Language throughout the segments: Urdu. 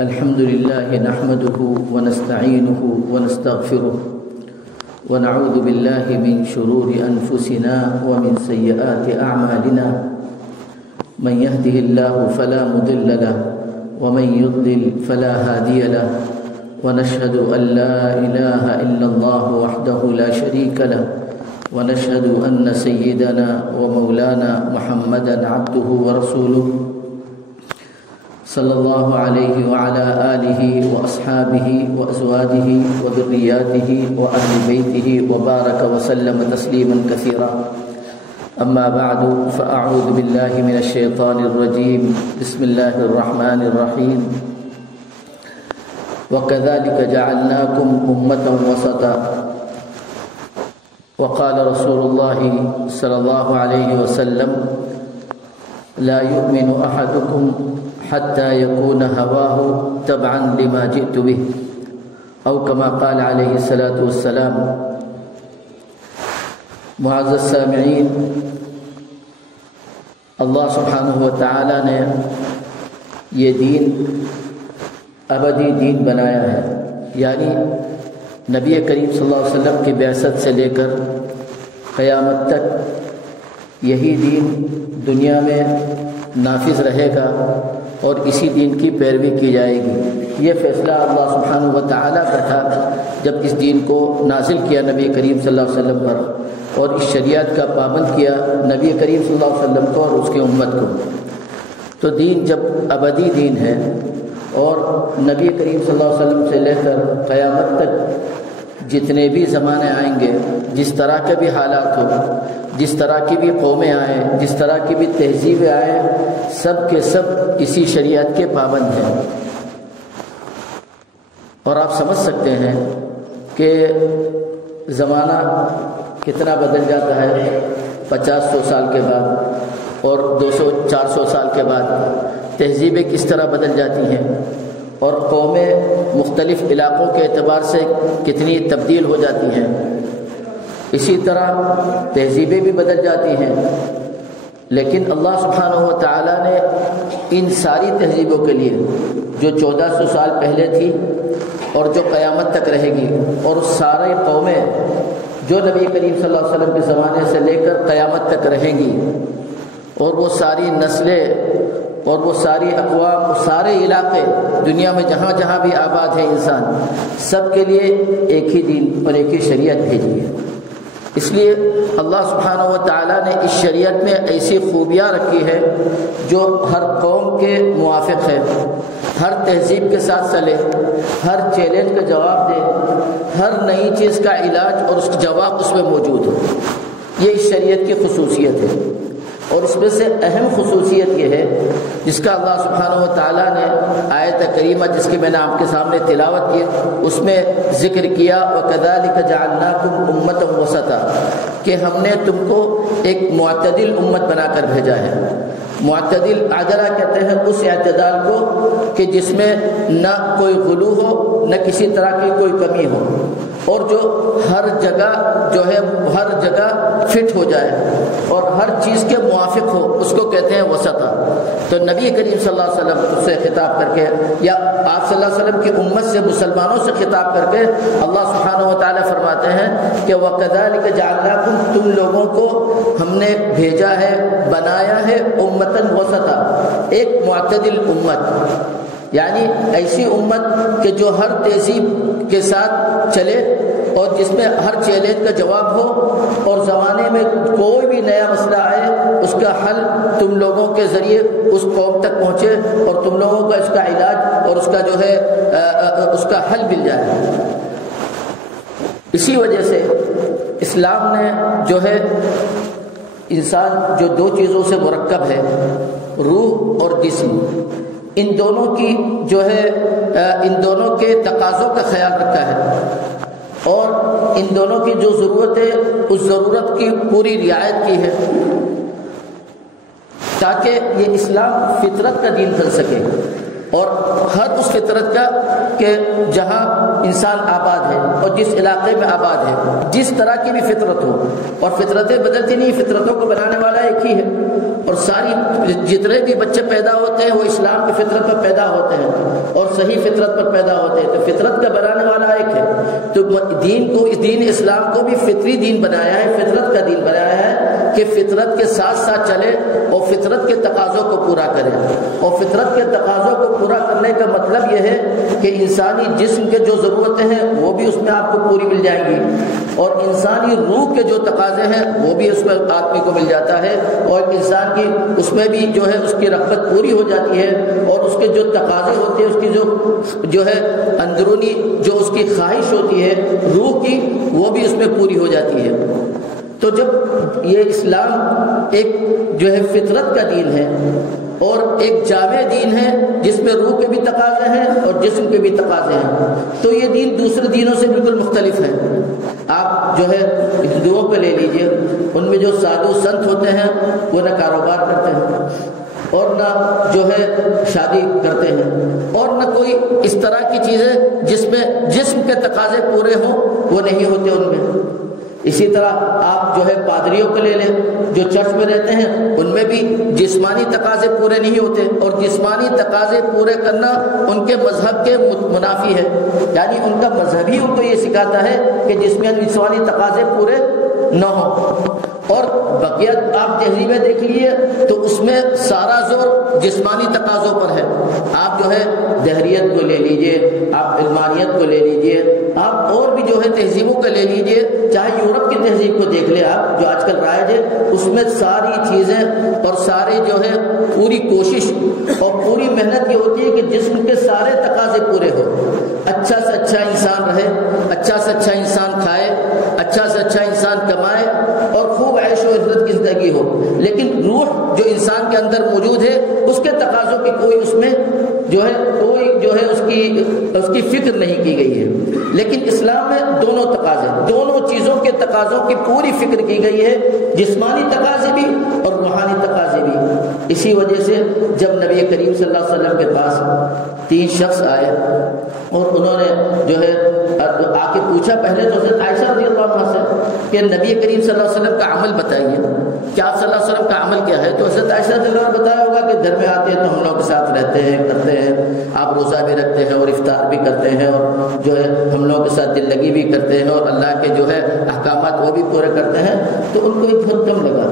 الحمد لله نحمده ونستعينه ونستغفره ونعوذ بالله من شرور أنفسنا ومن سيئات أعمالنا من يهده الله فلا مضل له ومن يضلل فلا هادي له ونشهد أن لا إله إلا الله وحده لا شريك له ونشهد أن سيدنا ومولانا محمدا عبده ورسوله صلى الله عليه وعلى آله وأصحابه وأزواجه وذرياته وأهل بيته وبارك وسلم تسليما كثيرا. أما بعد فأعوذ بالله من الشيطان الرجيم. بسم الله الرحمن الرحيم. وكذلك جعلناكم أمة وسطا وقال رسول الله صلى الله عليه وسلم لا يؤمن أحدكم حتى يكون هواه تبعا لما جئت به أو كما قال عليه الصلاة والسلام. معزز سامعین، اللہ سبحانہ و تعالی نے یہ دین ابدی دین بنایا ہے، یعنی نبی کریم صلی اللہ علیہ وسلم کی بعثت سے لے کر قیامت تک یہی دین دنیا میں نافذ رہے گا اور اسی دین کی پیروی کی جائے گی. یہ فیصلہ اللہ سبحانہ و تعالیٰ کا تھا جب اس دین کو نازل کیا نبی کریم صلی اللہ علیہ وسلم پر، اور اس شریعت کا پابند کیا نبی کریم صلی اللہ علیہ وسلم کو اور اس کی امت کو. تو دین جب ابدی دین ہے اور نبی کریم صلی اللہ علیہ وسلم سے لے کر قیامت تک جتنے بھی زمانے آئیں گے، جس طرح کے بھی حالات ہو، جس طرح کی بھی قومیں آئیں، جس طرح کی بھی تہذیبیں آئیں، سب کے سب اسی شریعت کے پابند ہیں. اور آپ سمجھ سکتے ہیں کہ زمانہ کتنا بدل جاتا ہے 50-100 سال کے بعد، اور 200-400 سال کے بعد تہذیبیں کس طرح بدل جاتی ہیں، اور قومیں مختلف علاقوں کے اعتبار سے کتنی تبدیل ہو جاتی ہیں. اسی طرح تہذیبیں بھی بدل جاتی ہیں. لیکن اللہ سبحانہ و تعالیٰ نے ان ساری تہذیبوں کے لیے جو 1400 سال پہلے تھی اور جو قیامت تک رہے گی، اور سارے قومیں جو نبی کریم صلی اللہ علیہ وسلم کے زمانے سے لے کر قیامت تک رہیں گی، اور وہ ساری نسلیں اور وہ ساری اقوام، وہ سارے علاقے دنیا میں جہاں جہاں بھی آباد ہے انسان، سب کے لیے ایک ہی دین اور ایک ہی شریعت بھیجی ہے. اس لیے اللہ سبحانہ و تعالیٰ نے اس شریعت میں ایسی خوبیاں رکھی ہے جو ہر قوم کے موافق ہے، ہر تہذیب کے ساتھ چلے، ہر چیلنج کا جواب دے، ہر نئی چیز کا علاج اور اس کا جواب اس میں موجود ہو. یہ اس شریعت کی خصوصیت ہے. اور اس میں سے اہم خصوصیت یہ ہے جس کا اللہ سبحانہ و تعالیٰ نے آیت کریمہ جس کی میں نے آپ کے سامنے تلاوت کی اس میں ذکر کیا، وَكَذَلِكَ جَعَلْنَاكُمْ أُمَّةً وَسَطًا، کہ ہم نے تم کو ایک معتدل امت بنا کر بھیجا ہے. معتدل عدلہ کہتے ہیں اس اعتدال کو کہ جس میں نہ کوئی غلو ہو، نہ کسی طرح کی کوئی کمی ہو، اور جو ہر جگہ جو ہے ہر جگہ فٹ ہو جائے اور ہر چیز کے موافق ہو، اس کو کہتے ہیں وسطا. تو نبی کریم صلی اللہ علیہ وسلم اس سے خطاب کر کے، یا آپ صلی اللہ علیہ وسلم کی امت سے، مسلمانوں سے خطاب کر کے اللہ سبحانہ و تعالیٰ فرماتے ہیں کہ وَكَذَلِكَ جَعَلْنَاكُمْ، تم لوگوں کو ہم نے بھیجا ہے، بنایا ہے امتاً وسطا، ایک معتدل امت، یعنی ایسی امت کہ جو ہر تہذیب کے ساتھ چلے اور جس میں ہر چیلنج کا جواب ہو، اور زمانے میں کوئی بھی نیا مسئلہ آئے اس کا حل تم لوگوں کے ذریعے اس قوم تک پہنچے اور تم لوگوں کا اس کا علاج اور اس کا جو ہے اس کا حل مل جائے. اسی وجہ سے اسلام نے جو ہے انسان جو دو چیزوں سے مرکب ہے، روح اور جسم، ان دونوں کی جو ہے ان دونوں کے تقاضوں کا خیال رکھا ہے، اور ان دونوں کی جو ضرورت ہے اس ضرورت کی پوری رعایت کی ہے تاکہ یہ اسلام فطرت کا دین بن سکے. اور ہر اس فطرت کا کہ جہاں انسان آباد ہے اور جس علاقے میں آباد ہے، جس طرح کی بھی فطرت ہو، اور فطرتیں بدلتی نہیں، فطرتوں کو بنانے والا ایک ہی ہے، اور ساری جتنے بھی بچے پیدا ہوتے ہیں وہ اسلام کی فطرت پر پیدا ہوتے ہیں اور صحیح فطرت پر پیدا ہوتے ہیں، تو فطرت کا بنانے والا ایک ہے۔ تو دین اسلام کو بھی فطری دین بنایا ہے، فطرت کا دین بنایا ہے کہ فطرت کے ساتھ ساتھ چلے اور فطرت کے تقاضوں کو پورا کرے، اور فطرت کے تقاضوں کو پورا کرنے کا مطلب یہ ہے کہ انسانی جسم کے جو ضرورتیں ہیں وہ بھی اس میں آپ کو پوری مل جائیں گی، اور انسانی روح کے جو تقاضے ہیں وہ بھی اس میں آدمی کو مل جاتا ہے، اور انسان کی اس میں بھی جو ہے اس کی رغبت پوری ہو جاتی ہے، اور اس کے جو تقاضے ہوتے ہیں، اس کی جو ہے اندرونی جو اس کی خواہش ہوتی ہے روح کی، وہ بھی اس میں پوری ہو جاتی ہے۔ تو جب یہ اسلام ایک جو ہے فطرت کا دین ہے اور ایک جامع دین ہے جس میں روح کے بھی تقاضے ہیں اور جسم کے بھی تقاضے ہیں، تو یہ دین دوسرے دینوں سے بالکل مختلف ہے۔ آپ جو ہے ہندوؤں کو لے لیجئے، ان میں جو سادھو سنت ہوتے ہیں وہ نہ کاروبار کرتے ہیں اور نہ جو ہے شادی کرتے ہیں، اور نہ کوئی اس طرح کی چیزیں جس میں جسم کے تقاضے پورے ہوں وہ نہیں ہوتے ان میں۔ اسی طرح آپ جو ہے پادریوں کو لے لیں جو چرچ میں رہتے ہیں، ان میں بھی جسمانی تقاضے پورے نہیں ہوتے، اور جسمانی تقاضے پورے کرنا ان کے مذہب کے منافی ہے، یعنی ان کا مذہب ہی ان کو یہ سکھاتا ہے کہ جسمانی تقاضے پورے نہ ہوں۔ اور بقیہ آپ تہذیبیں دیکھ لیجیے تو اس میں سارا زور جسمانی تقاضوں پر ہے۔ آپ جو ہے دہریت کو لے لیجیے، آپ علمانیت کو لے لیجیے، آپ اور بھی جو ہے تہذیبوں کو لے لیجیے، چاہے یورپ کی تہذیب کو دیکھ لیں آپ جو آج کل رائج ہے، اس میں ساری چیزیں اور سارے جو ہے پوری کوشش اور پوری محنت یہ ہوتی ہے کہ جسم کے سارے تقاضے پورے ہو، اچھا سے اچھا انسان رہے، اچھا سے اچھا انسان کھائے، اچھا سے اچھا انسان کمائے اور خوب عیش و عشرت کی زندگی ہو، لیکن روح جو انسان کے اندر موجود ہے اس کے تقاضوں کی کوئی اس میں جو ہے کوئی جو ہے اس کی فکر نہیں کی گئی ہے۔ لیکن اسلام میں دونوں تقاضے، دونوں چیزوں کے تقاضوں کی پوری فکر کی گئی ہے، جسمانی تقاضے بھی اور روحانی تقاضے بھی۔ اسی وجہ سے جب نبی کریم صلی اللہ علیہ وسلم کے پاس 3 شخص آئے اور انہوں نے جو ہے آ کے پوچھا، پہلے تو حضرت عائشہ رضی اللہ عنہ سے کہ نبی کریم صلی اللہ علیہ وسلم کا عمل بتائیے کہ آپ صلی اللہ علیہ وسلم کا عمل کیا ہے، تو حضرت عائشہ رضی اللہ عنہ نے بتایا ہوگا کہ گھر میں آتے ہیں تو ہم لوگ کے ساتھ رہتے ہیں، کرتے ہیں، آپ روزہ بھی رکھتے ہیں اور افطار بھی کرتے ہیں، اور جو ہے ہم لوگوں کے ساتھ دل لگی بھی کرتے ہیں، اور اللہ کے جو ہے احکامات وہ بھی پورے کرتے ہیں۔ تو ان کو ایک بہت کم لگا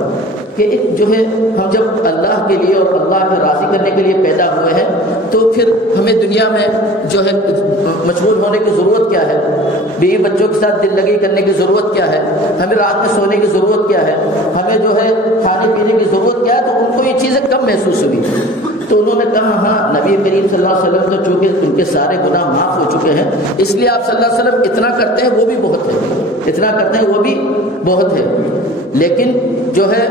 کہ جو ہے ہم جب اللہ کے لیے اور اللہ کو راضی کرنے کے لیے پیدا ہوئے ہیں تو پھر ہمیں دنیا میں جو ہے مشغول ہونے کی ضرورت کیا ہے، بیوی بچوں کے ساتھ دل لگی کرنے کی ضرورت کیا ہے، ہمیں رات میں سونے کی ضرورت کیا ہے، ہمیں جو ہے کھانے پینے کی ضرورت کیا ہے۔ تو ان کو یہ چیزیں کم محسوس ہوئی، تو انہوں نے کہا ہاں نبی کریم صلی اللہ علیہ وسلم تو چونکہ ان کے سارے گناہ معاف ہو چکے ہیں، اس لیے آپ صلی اللہ علیہ وسلم اتنا کرتے ہیں وہ بھی بہت ہے، اتنا کرتے ہیں وہ بھی بہت ہے۔ لیکن جو ہے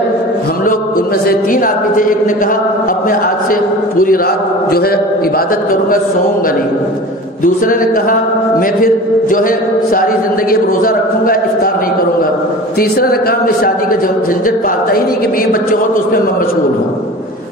ہم لوگ ان میں سے 3 آدمی تھے، ایک نے کہا اب میں آج سے پوری رات جو ہے عبادت کروں گا، سوؤں گا نہیں۔ دوسرے نے کہا میں پھر جو ہے ساری زندگی اب روزہ رکھوں گا، افطار نہیں کروں گا۔ تیسرے نے کہا میں شادی کا جھنجھٹ پالتا ہی نہیں کہ بیوی بچے ہوں تو اس میں مشغول ہوں۔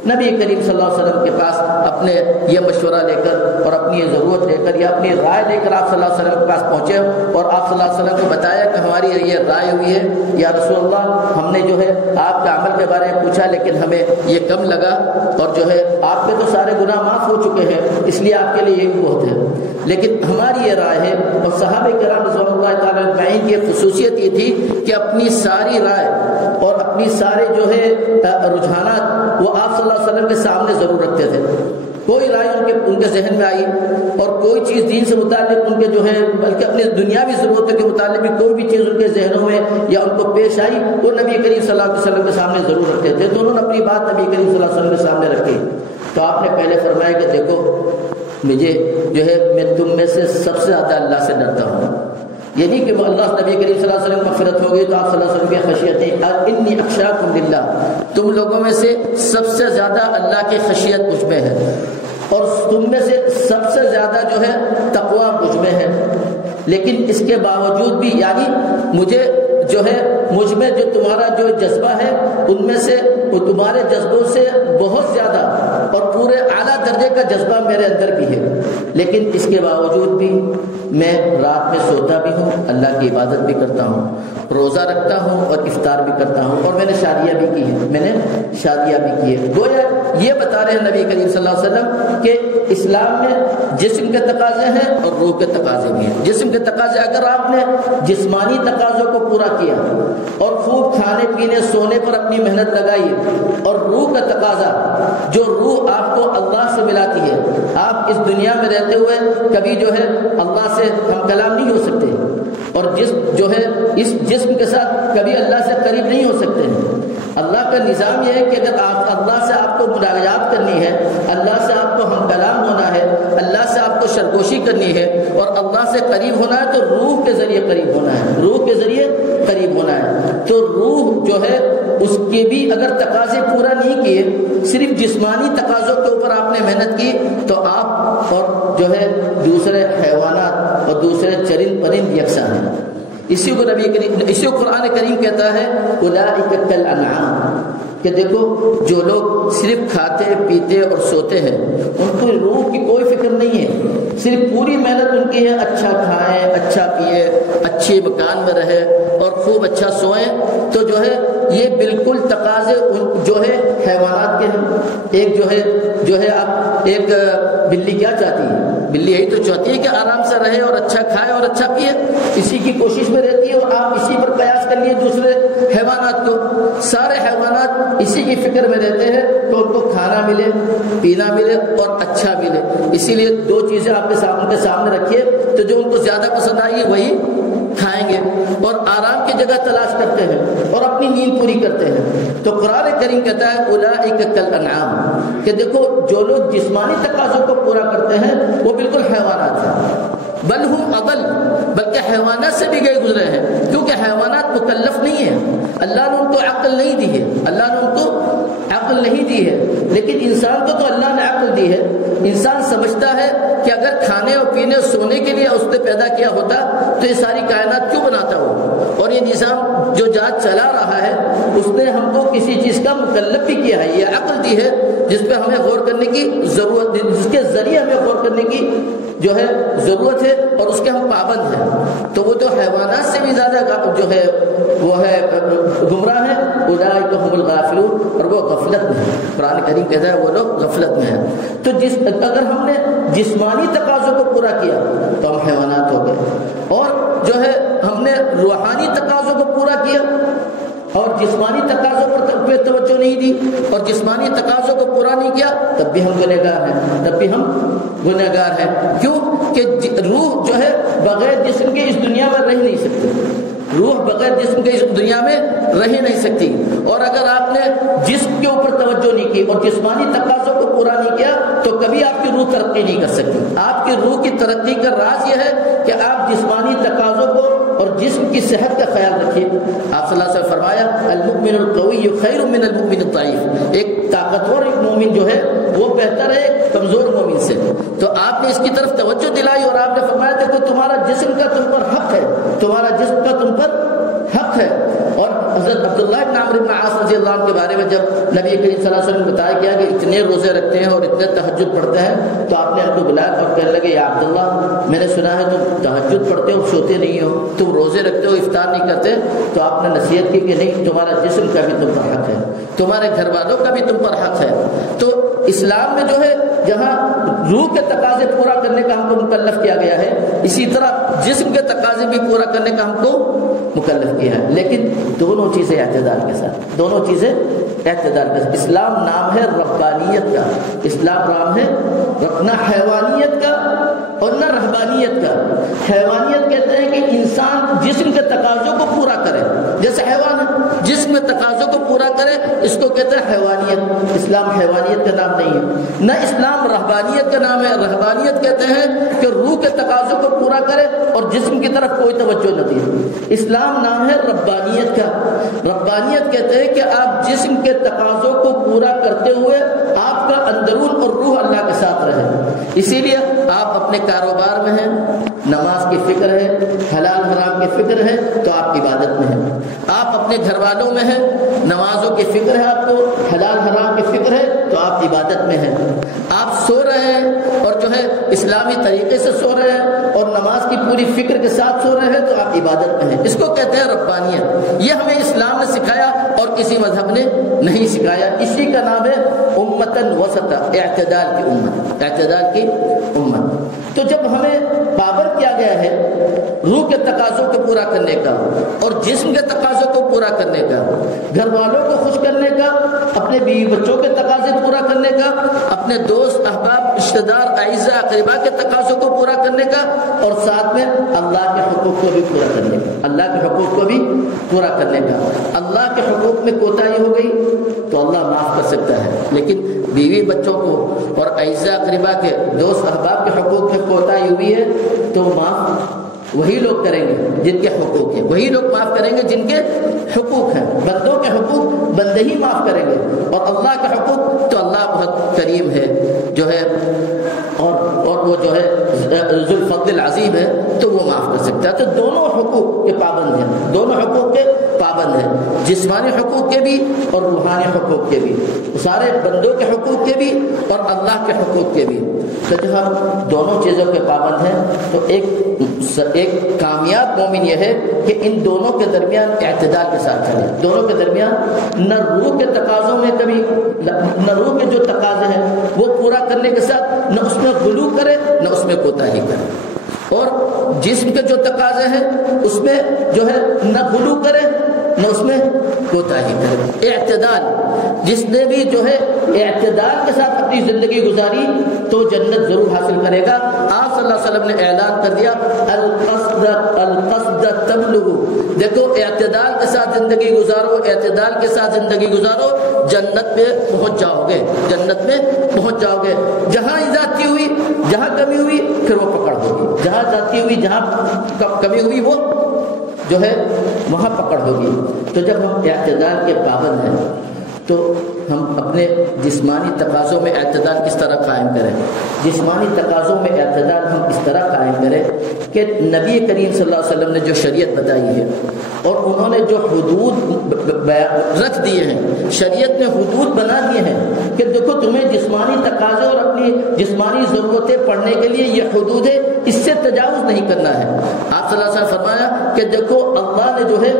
نبی کریم صلی اللہ علیہ وسلم کے پاس اپنے یہ مشورہ لے کر اور اپنی یہ ضرورت لے کر یا اپنی رائے لے کر آپ صلی اللہ علیہ وسلم کے پاس پہنچے، اور آپ صلی اللہ علیہ وسلم کو بتایا کہ ہماری یہ رائے ہوئی ہے یا رسول اللہ، ہم نے جو ہے آپ کے عمل کے بارے میں پوچھا لیکن ہمیں یہ کم لگا، اور جو ہے آپ کے تو سارے گناہ معاف ہو چکے ہیں، اس لیے آپ کے لیے یہ بہت ہے، لیکن ہماری یہ رائے ہے۔ اور صحابہ کرام رضوان اللہ تعالیٰ اجمعین کی خصوصیت یہ تھی کہ اپنی ساری رائے اور اپنی سارے جو ہے رجحانات وہ آپ صلی اللہ علیہ وسلم کے سامنے ضرور رکھتے تھے۔ کوئی رائے ان کے ذہن میں آئی اور کوئی چیز دین سے متعلق ان کے جو ہے بلکہ اپنی دنیاوی ضرورتوں کے متعلق بھی کوئی بھی چیز ان کے ذہنوں میں یا ان کو پیش آئی وہ نبی کریم صلی اللہ علیہ وسلم کے سامنے ضرور رکھتے تھے۔ تو انہوں نے اپنی بات نبی کریم صلی اللہ علیہ وسلم کے سامنے رکھی، تو آپ نے پہلے فرمایا کہ دیکھو مجھے جو ہے میں تم میں سے سب سے زیادہ اللہ سے ڈرتا ہوں، یعنی کہ اللہ نبی کریم صلی اللہ علیہ وسلم کی مغفرت ہو گئی تو آپ صلی اللہ علیہ وسلم کی خشیت انی اخشاکم للہ، تم لوگوں میں سے سب سے زیادہ اللہ کی خشیت مجھ میں ہے، اور تم میں سے سب سے زیادہ جو ہے تقویٰ مجھ میں ہے۔ لیکن اس کے باوجود بھی یعنی مجھے جو ہے مجھ میں جو تمہارا جو جذبہ ہے ان میں سے تمہارے جذبوں سے بہت زیادہ اور پورے اعلیٰ درجے کا جذبہ میرے اندر بھی ہے، لیکن اس کے باوجود بھی میں رات میں سوتا بھی ہوں، اللہ کی عبادت بھی کرتا ہوں، روزہ رکھتا ہوں اور افطار بھی کرتا ہوں، اور میں نے شادیاں بھی کی ہیں، گویا یہ بتا رہے ہیں نبی کریم صلی اللہ علیہ وسلم کہ اسلام میں جسم کے تقاضے ہیں اور روح کے تقاضے بھی ہیں۔ جسم کے تقاضے، اگر آپ نے جسمانی تقاضوں کو پورا کیا اور خوب کھانے پینے سونے پر اپنی محنت لگائی، اور روح کا تقاضا جو روح آپ کو اللہ سے ملاتی ہے، آپ اس دنیا میں رہتے ہوئے کبھی جو ہے اللہ سے ہم کلام نہیں ہو سکتے، اور جسم جو ہے اس جسم کے ساتھ کبھی اللہ سے قریب نہیں ہو سکتے ہیں۔ اللہ کا نظام یہ ہے کہ اگر آپ اللہ سے آپ کو مناجات کرنی ہے، اللہ سے آپ کو ہم کلام ہونا ہے، اللہ سے آپ کو سرگوشی کرنی ہے اور اللہ سے قریب ہونا ہے، تو روح کے ذریعے قریب ہونا ہے، روح کے ذریعے قریب ہونا ہے۔ تو روح جو ہے اس کے بھی اگر تقاضے پورا نہیں کیے، صرف جسمانی تقاضوں کے اوپر آپ نے محنت کی، تو آپ اور جو ہے دوسرے حیوانات اور دوسرے چرند پرند یکساں ہیں۔ اسی کو قرآن کریم کہتا ہے اولئک کالانعام، کہ دیکھو جو لوگ صرف کھاتے پیتے اور سوتے ہیں، ان کو روح کی کوئی فکر نہیں ہے، صرف پوری محنت ان کی ہے اچھا کھائیں، اچھا پیے، اچھے مکان میں رہے اور خوب اچھا سوئیں، تو جو ہے یہ بالکل تقاضے جو ہے حیوانات کے ہیں۔ ایک جو ہے اب ایک بلی کیا چاہتی ہے؟ بلی یہی تو چاہتی ہے کہ آرام سے رہے اور اچھا کھائے اور اچھا پیے، اسی کی کوشش میں رہتی ہے، اور آپ اسی پر قیاس کر لیے دوسرے حیوانات کو۔ سارے حیوانات اسی کی فکر میں رہتے ہیں کہ ان کو کھانا ملے، پینا ملے اور اچھا ملے، اسی لیے دو چیزیں آپ کے سامنے رکھیے، تو جو ان کو زیادہ پسند آئے گی وہی کھائیں گے، اور آرام کی جگہ تلاش کرتے ہیں اور اپنی نیند پوری کرتے ہیں۔ تو قرآن کریم کہتا ہے اولئک کالانعام، کہ دیکھو جو لوگ جسمانی تقاضوں کو پورا کرتے ہیں وہ بالکل حیوانات ہیں، بل ہم اضل، بلکہ حیوانات سے بھی گئے گزرے ہیں، کیونکہ حیوانات مکلف نہیں ہیں، اللہ نے ان کو عقل نہیں دی ہے، اللہ نے ان کو عقل نہیں دی ہے، لیکن انسان کو تو اللہ نے عقل دی ہے۔ انسان سمجھتا ہے کہ اگر کھانے اور پینے سونے کے لیے اس نے پیدا کیا ہوتا تو یہ ساری کائنات کیوں بناتا ہو، اور یہ نظام جو جہاز چلا رہا ہے اس نے ہم کو کسی چیز کا مکلف بھی کیا ہے، یہ عقل دی ہے جس پہ ہمیں غور کرنے کی ضرورت، جس کے ذریعے ہمیں غور کرنے کی جو ہے ضرورت ہے، اور اس کے ہم پابند ہیں۔ تو وہ تو حیوانات سے بھی زیادہ جو ہے وہ ہے گمراہ ہیں، اولئک هم الغافلون، اور وہ غفلت میں ہیں۔ قرآن کریم کہتا ہے وہ لوگ غفلت میں ہیں۔ تو اگر ہم نے جسمانی تقاضوں کو پورا کیا تو ہم حیوانات ہو گئے، اور جو ہے ہم نے روحانی تقاضوں کو پورا کیا اور جسمانی تقاضوں پر توجہ نہیں دی اور جسمانی تقاضوں کو پورا نہیں کیا، تب بھی ہم گنہگار ہیں، کیوں کہ روح جو ہے بغیر جسم کے اس دنیا میں رہ نہیں سکتی، روح بغیر جسم کے اس دنیا میں رہ نہیں سکتی، اور اگر آپ نے جسم کے اوپر توجہ نہیں کی اور جسمانی تقاضوں کو پورا نہیں کیا تو کبھی آپ کی روح ترقی نہیں کر سکتی۔ آپ کی روح کی ترقی کا راز یہ ہے کہ آپ جسمانی تقاضوں کو اور جسم کی صحت کا خیال رکھیے۔ آپ صلی اللہ علیہ وسلم فرمایا المؤمن القوی خیر من المؤمن الضعیف، ایک طاقتور ایک مومن جو ہے وہ بہتر ہے ایک کمزور مومن سے۔ تو آپ نے اس کی طرف توجہ دلائی اور آپ نے فرمایا کہ تمہارا جسم کا تم پر حق ہے، تمہارا جسم کا تم پر حق ہے۔ اور حضرت عبداللہ بن عمرو بن عاص رضی اللہ عنہ کے بارے میں جب نبی کریم صلی اللہ علیہ وسلم نے بتایا گیا کہ اتنے روزے رکھتے ہیں اور اتنے تہجد پڑھتے ہیں، تو آپ نے ان کو بلایا اور کہنے لگے یا عبداللہ میں نے سنا ہے تم تہجد پڑھتے ہو سوتے نہیں ہو، تم روزے رکھتے ہو افطار نہیں کرتے، تو آپ نے نصیحت کی کہ نہیں، تمہارا جسم کا بھی تم پر حق ہے، تمہارے گھر والوں کا بھی تم پر حق ہے۔ تو اسلام میں جو ہے جہاں روح کے تقاضے پورا کرنے کا ہم کو مکلف کیا گیا ہے، اسی طرح جسم کے تقاضے بھی پورا کرنے کا ہم کو مکلف کیا ہے، لیکن دونوں چیزیں اعتدال کے ساتھ، دونوں چیزیں اعتدال کے ساتھ۔ اسلام نام ہے ربانیت کا، اسلام نام ہے نہ حیوانیت کا اور نہ رہبانیت کا۔ حیوانیت کہتے ہیں کہ انسان جسم کے تقاضوں کو پورا کرے، جیسے حیوان ہے جسم کے تقاضوں کو پورا کرے، اس کو کہتے ہیں حیوانیت۔ اسلام حیوانیت کا نام نہیں ہے، نہ اسلام رہبانیت کا نام ہے۔ رہبانیت کہتے ہیں کہ روح کے تقاضوں کو پورا کرے اور جسم کی طرف کوئی توجہ نہ دے۔ اسلام نام ہے ربانیت کا۔ ربانیت کہتے ہیں کہ آپ جسم کے تقاضوں کو پورا کرتے ہوئے آپ کا اندرون اور روح اللہ کے ساتھ رہے۔ اسی لیے آپ اپنے کاروبار میں ہیں، نماز کی فکر ہے، حلال حرام کی فکر ہے، تو آپ عبادت میں ہیں۔ آپ اپنے گھر والوں میں ہیں، نمازوں کی فکر ہے آپ کو، حلال حرام کی فکر ہے تو آپ عبادت میں ہیں۔ آپ سو رہے ہیں اور جو ہے اسلامی طریقے سے سو رہے ہیں اور نماز کی پوری فکر کے ساتھ سو رہے ہیں تو آپ عبادت میں ہیں۔ اس کو کہتے ہیں ربانیت۔ یہ ہمیں اسلام نے سکھایا اور کسی مذہب نے نہیں سکھایا۔ اسی کا نام ہے امتاً وسطا، اعتدال کی امت، اعتدال کی امت۔ تو جب ہمیں پابند کیا گیا ہے روح کے تقاضوں کو پورا کرنے کا اور جسم کے تقاضوں کو پورا کرنے کا، گھر والوں کو خوش کرنے کا، اپنے بیوی بچوں کے تقاضے پورا کرنے کا، اپنے دوست احباب رشتہ دار اعزاء اقرباء کے تقاضوں کو پورا کرنے کا، اور ساتھ میں اللہ کے حقوق کو بھی پورا کرنے کا، اللہ کے حقوق کو بھی پورا کرنے کا۔ اللہ کے حقوق میں کوتاہی ہو گئی تو اللہ معاف کر سکتا ہے، لیکن بیوی بچوں کو اور اعزاء اقرباء کے دوست احباب کے حقوق میں کوتاہی ہوئی ہے تو معاف وہی لوگ کریں گے جن کے حقوق ہیں، وہی لوگ معاف کریں گے جن کے حقوق ہیں۔ بندوں کے حقوق بندے ہی معاف کریں گے، اور اللہ کے حقوق تو اللہ بہت کریم ہے جو ہے، اور وہ جو ہے ذو الفضل العظیم ہے تو وہ معاف کر سکتا ہے۔ تو دونوں حقوق کے پابند ہیں، دونوں حقوق کے پابند ہیں، جسمانی حقوق کے بھی اور روحانی حقوق کے بھی، سارے بندوں کے حقوق کے بھی اور اللہ کے حقوق کے بھی۔ تو جب ہم دونوں چیزوں کے پابند ہیں تو ایک کامیاب مومن یہ ہے کہ ان دونوں کے درمیان اعتدال کے ساتھ چلے، دونوں کے درمیان نہ روح کے تقاضوں میں کبھی، نہ روح کے جو تقاضے ہیں وہ پورا کرنے کے ساتھ نہ اس میں غلو کرے نہ اس میں کوتاہی کرے، اور جسم کے جو تقاضے ہیں اس میں جو ہے نہ غلو کرے نہ اس میں کوتاہی کرے۔ اعتدال، جس نے بھی جو ہے اعتدال کے ساتھ اپنی زندگی گزاری تو جنت ضرور حاصل کرے گا۔ آپ صلی اللہ علیہ وسلم نے اعلان کر دیا القصد تبلغ، دیکھو اعتدال کے ساتھ زندگی گزارو، اعتدال کے ساتھ زندگی گزارو، جنت میں پہنچ جاؤ گے، جنت میں پہنچ جاؤ گے۔ جہاں زیادتی ہوئی، جہاں کمی ہوئی پھر وہ پکڑ ہوگی، جہاں زیادتی ہوئی، جہاں کمی ہوئی وہ جو ہے وہاں پکڑ ہوگی۔ تو جب ہم اعتدال کے پابند ہیں تو ہم اپنے جسمانی تقاضوں میں اعتدال کس طرح قائم کریں؟ جسمانی تقاضوں میں اعتدال ہم اس طرح قائم کریں کہ نبی کریم صلی اللہ علیہ وسلم نے جو شریعت بتائی ہے اور انہوں نے جو حدود رکھ دیے ہیں، شریعت نے حدود بنا دیے ہیں کہ دیکھو تمہیں جسمانی تقاضے اور اپنی جسمانی ضرورتیں پڑھنے کے لیے یہ حدود ہے، اس سے تجاوز نہیں کرنا ہے۔ آپ صلی اللہ علیہ وسلم فرمایا کہ دیکھو اللہ نے جو ہے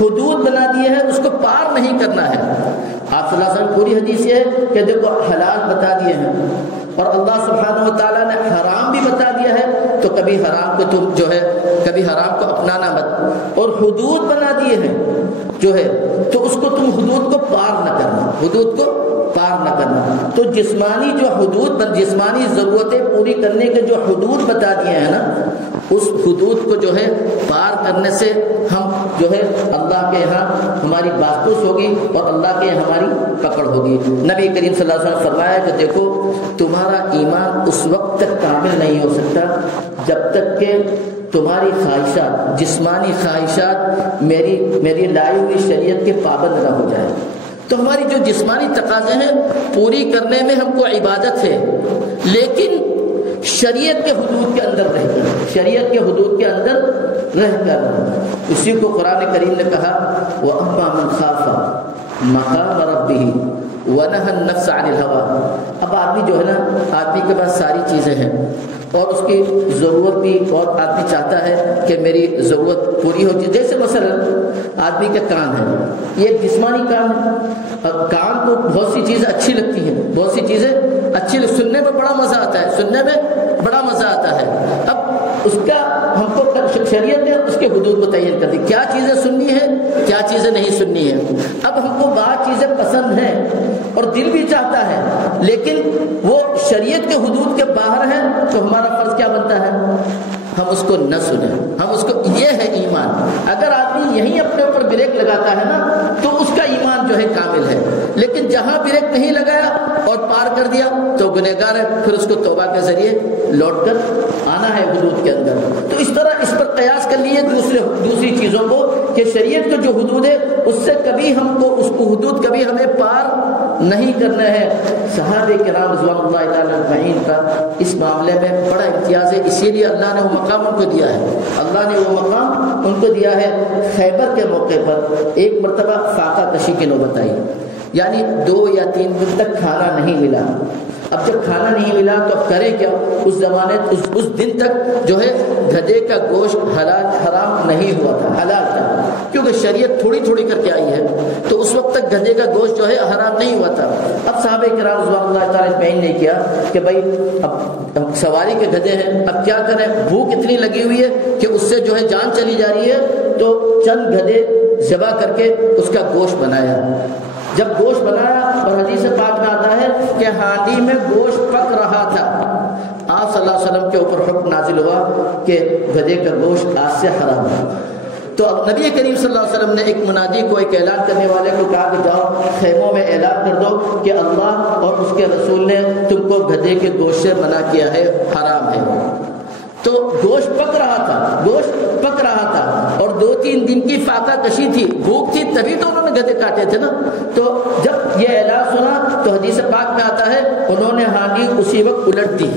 حدود بنا دیے ہیں، اس کو پار نہیں کرنا ہے۔ آپ صلی اللہ علیہ وسلم پوری حدیث یہ ہے کہ دیکھو حلال بتا دیے ہیں اور اللہ سبحانہ و تعالیٰ نے حرام بھی بتا دیا ہے، تو کبھی حرام کو تم جو ہے کبھی حرام کو اپنانا مت، اور حدود بنا دیے ہیں جو ہے تو اس کو تم حدود کو پار نہ کرنا، حدود کو پار نہ کرنا۔ تو جسمانی جو حدود، جسمانی ضرورتیں پوری کرنے کے جو حدود بتا دیے ہیں نا، اس حدود کو جو ہے پار کرنے سے ہم جو ہے اللہ کے یہاں ہماری بازپرس ہوگی اور اللہ کے یہاں ہماری پکڑ ہوگی۔ نبی کریم صلی اللہ علیہ وسلم فرمایا کہ دیکھو تمہارا ایمان اس وقت تک کامل نہیں ہو سکتا جب تک کہ تمہاری خواہشات، جسمانی خواہشات میری لائی ہوئی شریعت کے پابند نہ ہو جائے۔ تو ہماری جو جسمانی تقاضے ہیں پوری کرنے میں ہم کو عبادت ہے، لیکن شریعت کے حدود کے اندر رہ کر، شریعت کے حدود کے اندر رہ کر۔ اسی کو قرآن کریم نے کہا وَأَمَّا مَنْ خَافَ مَقَامَ رَبِّهِ وَنَهَى النَّفْسَ عَنِ الْهَوَىٰ۔ اب آدمی جو ہے نا، آدمی کے پاس ساری چیزیں ہیں اور اس کی ضرورت بھی، اور آدمی چاہتا ہے کہ میری ضرورت پوری ہو جائے۔ جیسے مثلا آدمی کے کان ہے، یہ ایک جسمانی کام ہے، کان کو بہت سی چیزیں اچھی لگتی ہیں، بہت سی چیزیں اچھی سننے میں بڑا مزہ آتا ہے، سننے میں بڑا مزہ آتا ہے۔ اب اس کا ہم کو شریعت نے اس کے حدود متعین کر دی، کیا چیزیں سننی ہیں کیا چیزیں نہیں سننی ہیں۔ اب ہم کو بعض چیزیں پسند ہیں اور دل بھی چاہتا ہے، لیکن وہ شریعت کے حدود کے باہر ہیں، تو ہمارا فرض کیا بنتا ہے؟ ہم اس کو نہ سنیں، ہم اس کو، یہ ہے ایمان۔ اگر آدمی یہیں اپنے اوپر بریک لگاتا ہے نا تو اس کا ایمان جو ہے کامل ہے، لیکن جہاں بریک نہیں لگایا اور پار کر دیا تو گنہگار ہے، پھر اس کو توبہ کے ذریعے لوٹ کر آنا ہے حدود کے اندر۔ تو اس طرح اس پر قیاس کر لیے دوسری چیزوں کو کہ شریعت کو جو حدود ہے اس سے کبھی ہم کو اس کو حدود کبھی ہمیں پار نہیں کرنا ہے۔ صحابہ کرام رضوان اللہ تعالی اجمعین کا اس معاملے میں بڑا امتیاز ہے، اسی لیے اللہ نے وہ مقام ان کو دیا ہے، اللہ نے وہ مقام ان کو دیا ہے۔ خیبر کے موقع پر ایک مرتبہ فاقہ کشی کی نوبت آئی، یعنی 2 یا 3 دن تک کھانا نہیں ملا۔ اب جب کھانا نہیں ملا تو اب کرے کیا؟ اس زمانے اس دن تک جو ہے گدھے کا گوشت حرام نہیں ہوا تھا، حلال تھا، کیونکہ شریعت تھوڑی تھوڑی کر کے آئی ہے، تو اس وقت تک گدھے کا گوشت جو ہے حرام نہیں ہوا تھا۔ اب صحابہ کرام رضوان اللہ تعالی اجمعین نے کیا کہ بھائی اب سواری کے گدھے ہیں، اب کیا کریں، بھوک اتنی لگی ہوئی ہے کہ اس سے جو ہے جان چلی جا رہی ہے، تو چند گدھے ذبح کر کے اس کا گوشت بنایا۔ جب گوشت بنایا اور حدیث پاک میں آتا ہے کہ ہانڈی میں گوشت پک رہا تھا، آپ صلی اللہ علیہ وسلم کے اوپر حکم نازل ہوا کہ گدھے کا گوشت آج سے حرام ہے۔ تو اب نبی کریم صلی اللہ علیہ وسلم نے ایک منادی کو، ایک اعلان کرنے والے کو کہا کہ جاؤ خیموں میں اعلان کر دو کہ اللہ اور اس کے رسول نے تم کو گدھے کے گوشت سے منع کیا ہے، حرام ہے۔ تو گوشت پک رہا تھا اور 2-3 دن کی فاقہ کشی تھی، بھوک تھی، تبھی تو انہوں نے گدھے کاٹے تھے نا۔ تو جب یہ اعلان سنا تو حدیث پاک میں آتا ہے انہوں نے ہانڈی اسی وقت الٹ دی،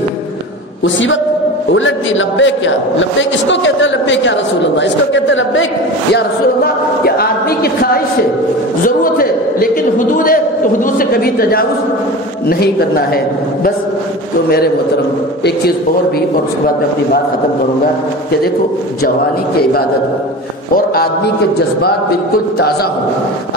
لبیک کیا، لبیک اس کو کہتے ہیں، لبیک یا رسول اللہ، اس کو کہتے ہیں لبیک یا رسول اللہ، کہ آدمی کی خواہش ہے، ضرورت ہے، لیکن حدود ہے تو حدود سے کبھی تجاوز نہیں کرنا ہے۔ بس تو میرے محترم ایک چیز اور بھی، اور اس کے بعد میں اپنی بات ختم کروں گا، کہ دیکھو جوانی کی عبادت اور آدمی کے جذبات بالکل تازہ ہو،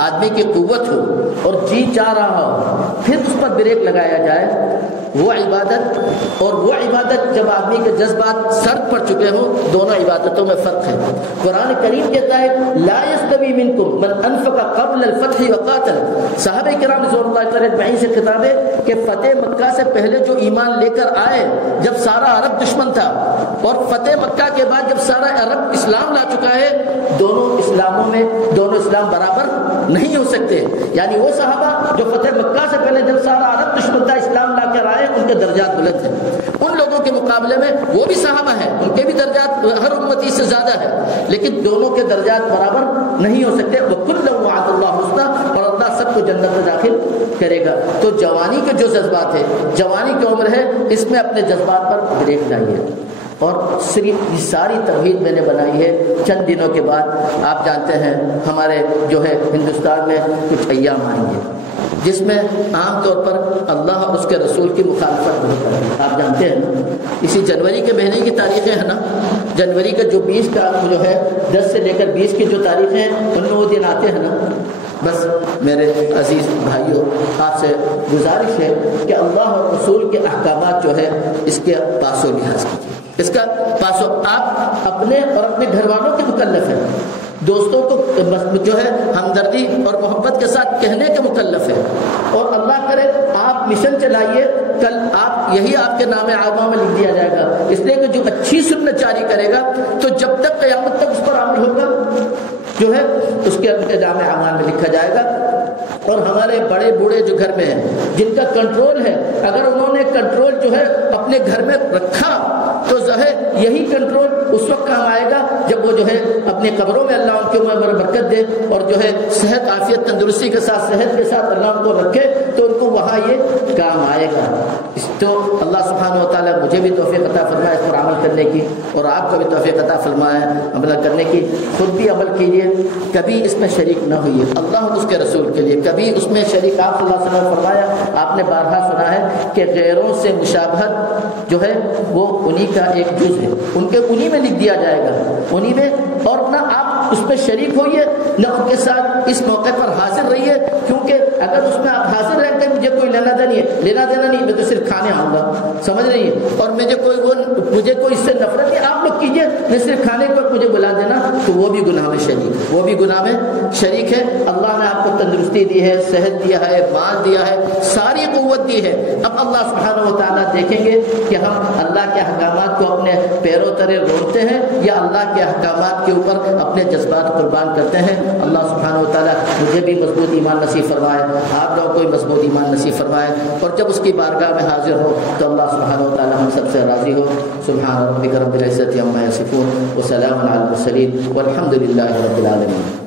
آدمی کی قوت ہو اور جی چاہ رہا ہو، پھر اس پر بریک لگایا جائے، وہ عبادت اور وہ عبادت جب آدمی کے جذبات سرد پڑ چکے ہوں، دونوں عبادتوں میں فرق ہے۔ قرآن کریم کہتا ہے لا یستوی منکم من انفق قبل الفتح وقاتل۔ صحابہ کرام رضوان اللہ تعالی اجمعین سے خطاب ہے کہ فتح مکہ سے پہلے جو ایمان لے کر آئے، جب سارا عرب دشمن تھا، اور فتح مکہ کے بعد جب سارا عرب اسلام لا چکا ہے، دونوں اسلام برابر نہیں ہو سکتے۔ یعنی وہ صحابہ جو فتح مکہ سے پہلے جب سارا عرب دشمن تھا، اسلام لا کر آئے، ان کے درجات بلند ہیں، ان لوگوں کے مقابلے میں وہ بھی صحابہ ہیں، ان کے بھی درجات ہر امتی سے زیادہ ہے، لیکن دونوں کے درجات برابر نہیں ہو سکتے۔ وَكُلًّا وَعَدَ اللَّهُ الْحُسْنَىٰ، اور اللہ سب کو جنت میں داخل کرے گا۔ تو جوانی کے جو جذبات ہے، جوانی کی عمر ہے، اس میں اپنے جذبات پر بریک لائیے۔ اور صرف یہ ساری توحید میں نے بنائی ہے چند دنوں کے بعد۔ آپ جانتے ہیں ہمارے جو ہے ہندوستان میں کچھ ایام آئیں گے جس میں عام طور پر اللہ اور اس کے رسول کی مخالفت بہت ہے، آپ جانتے ہیں نا۔ اسی جنوری کے مہینے کی تاریخیں ہیں نا، جنوری کا جو 20 کا جو ہے 10 سے لے کر 20 کی جو تاریخیں ہیں ان میں وہ دن آتے ہیں نا۔ بس میرے عزیز بھائیوں، آپ سے گزارش ہے کہ اللہ اور رسول کے احکامات جو ہے اس کے پاس و لحاظ کیجیے، اس کا پاس و آپ اپنے اور اپنے گھر والوں کے مکلف ہیں، دوستوں کو جو ہے ہمدردی اور محبت کے ساتھ کہنے کے مکلف ہے، اور اللہ کرے آپ مشن چلائیے، کل یہی آپ کے نام اعمال میں لکھ دیا جائے گا، اس لیے کہ جو اچھی سنت جاری کرے گا تو جب تک قیامت تک اس پر عمل ہوگا جو ہے اس کے نام اعمال میں لکھا جائے گا۔ اور ہمارے بڑے بوڑھے جو گھر میں ہیں، جن کا کنٹرول ہے، اگر انہوں نے کنٹرول جو ہے اپنے گھر میں رکھا تو جو ہے یہی کنٹرول اس وقت کام آئے گا جب وہ جو ہے اپنی قبروں میں اللہ ان کے عمر برکت دے، اور جو ہے صحت عافیت تندرستی کے ساتھ صحت کے ساتھ اللہ ان کو رکھے تو ان کو وہاں یہ کام آئے گا۔ تو اللہ سبحانہ و تعالیٰ مجھے بھی توفیق عطا فرمائے اس پر عمل کرنے کی، اور آپ کو بھی توفیق عطا فرمائے عمل کرنے کی۔ خود بھی عمل کیجیے، کبھی اس میں شریک نہ ہوئیے، اللہ اور اس کے رسول کے لیے کبھی اس میں شریک۔ آپ صلی اللہ علیہ وسلم نے فرمایا، آپ نے بارہا سنا ہے کہ غیروں سے مشابہت جو ہے وہ انہی کا ایک جز ہے، انہی میں لکھ دیا جائے گا، انہی میں، اور نہ آپ اس میں شریک ہوئیے نہ ان کے ساتھ اس موقع پر حاضر رہیے، کیونکہ اگر اس میں آپ حاضر رہتے ہیں مجھے کوئی لینا دینا نہیں ہے، میں تو صرف کھانے آؤں گا، سمجھ رہی ہے، اور مجھے کوئی اس سے نفرت ہے، آپ لوگ کیجئے، میں صرف کھانے پر مجھے بلا دینا، تو وہ بھی گناہ میں شریک ہے، وہ بھی گناہ میں شریک ہے۔ اللہ نے آپ کو تندرستی دی ہے، صحت دیا ہے، مال دیا ہے، ساری قوت دی ہے۔ اب اللہ سبحانہ و تعالیٰ دیکھیں گے کہ ہم اللہ کے احکامات کو اپنے پیروں تلے روکتے ہیں یا اللہ کے احکامات کے اوپر اپنے جذبات قربان کرتے ہیں۔ اللہ سبحانہ و تعالیٰ مجھے بھی مضبوط ایمان نصیب فرمائے، آپ لوگوں کو بھی مضبوط ایمان نصیب فرمائے، اور جب اس کی بارگاہ میں حاضر ہو تو اللہ سبحانہ و تعالیٰ ہم سب سے راضی ہو۔ سبحان ربک رب العزت عما یصفون وسلام علی المرسلین والحمد للہ رب العالمین۔